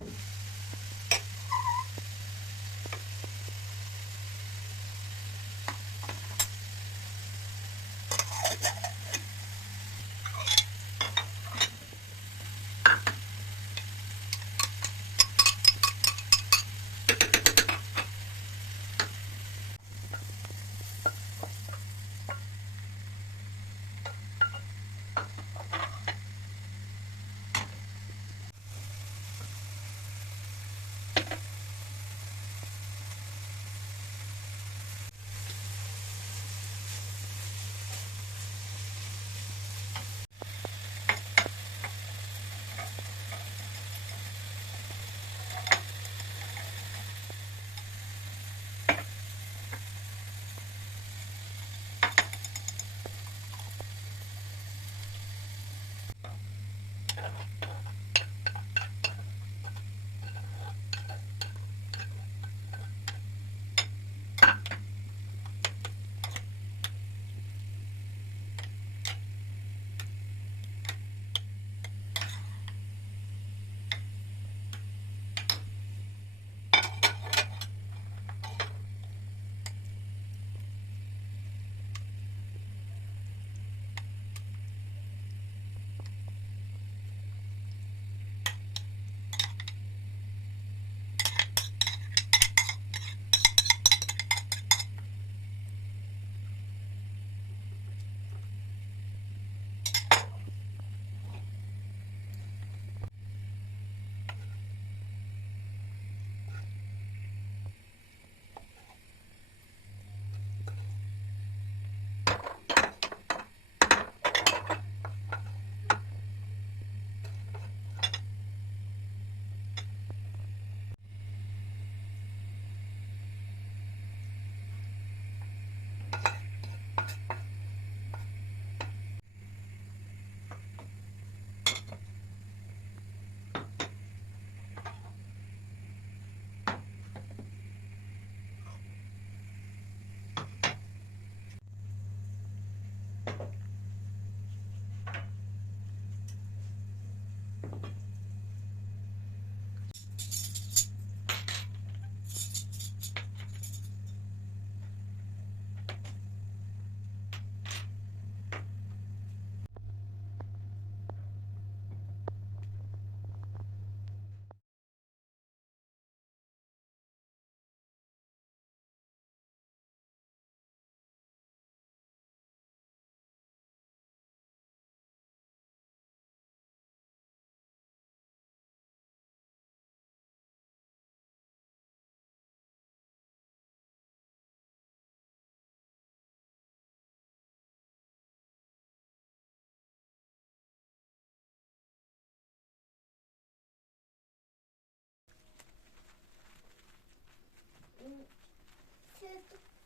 you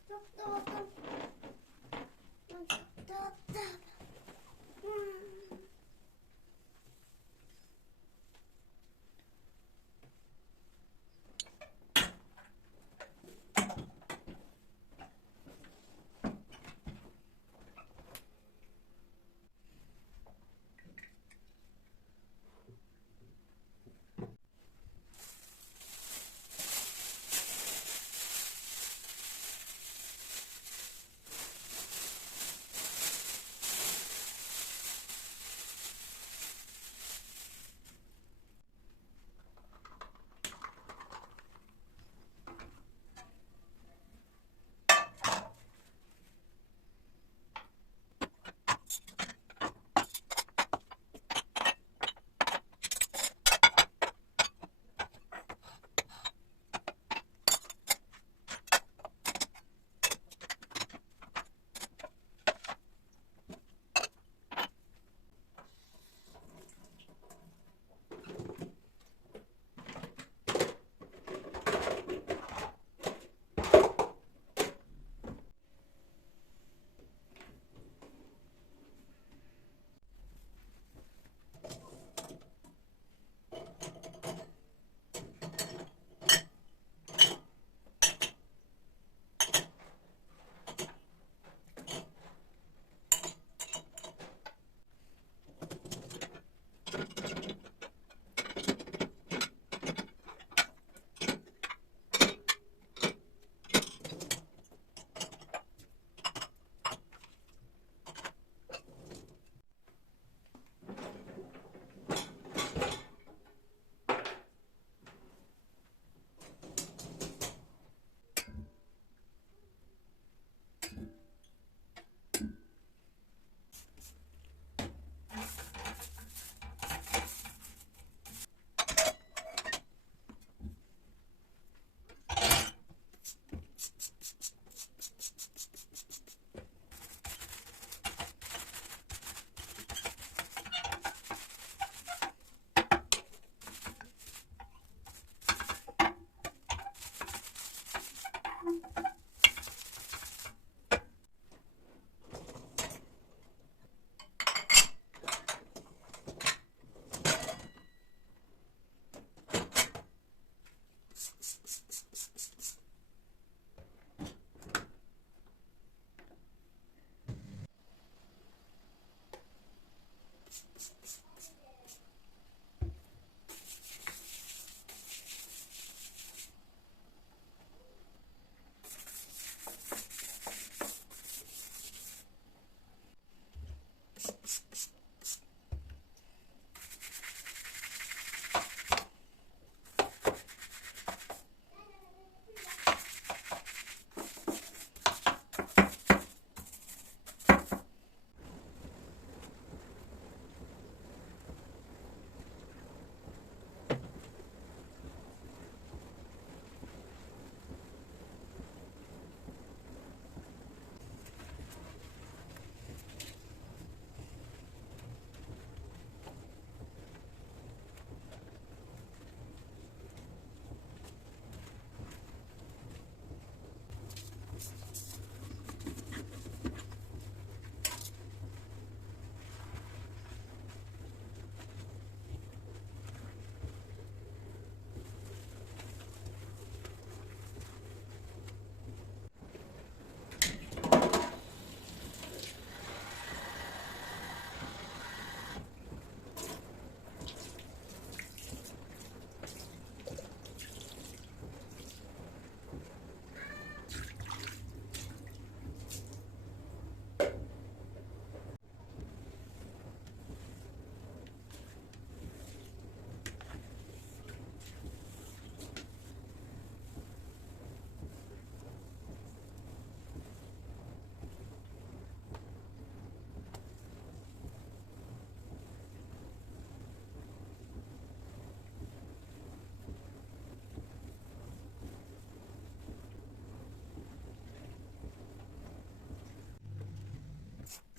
Çok dağıttım.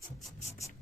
Thank you.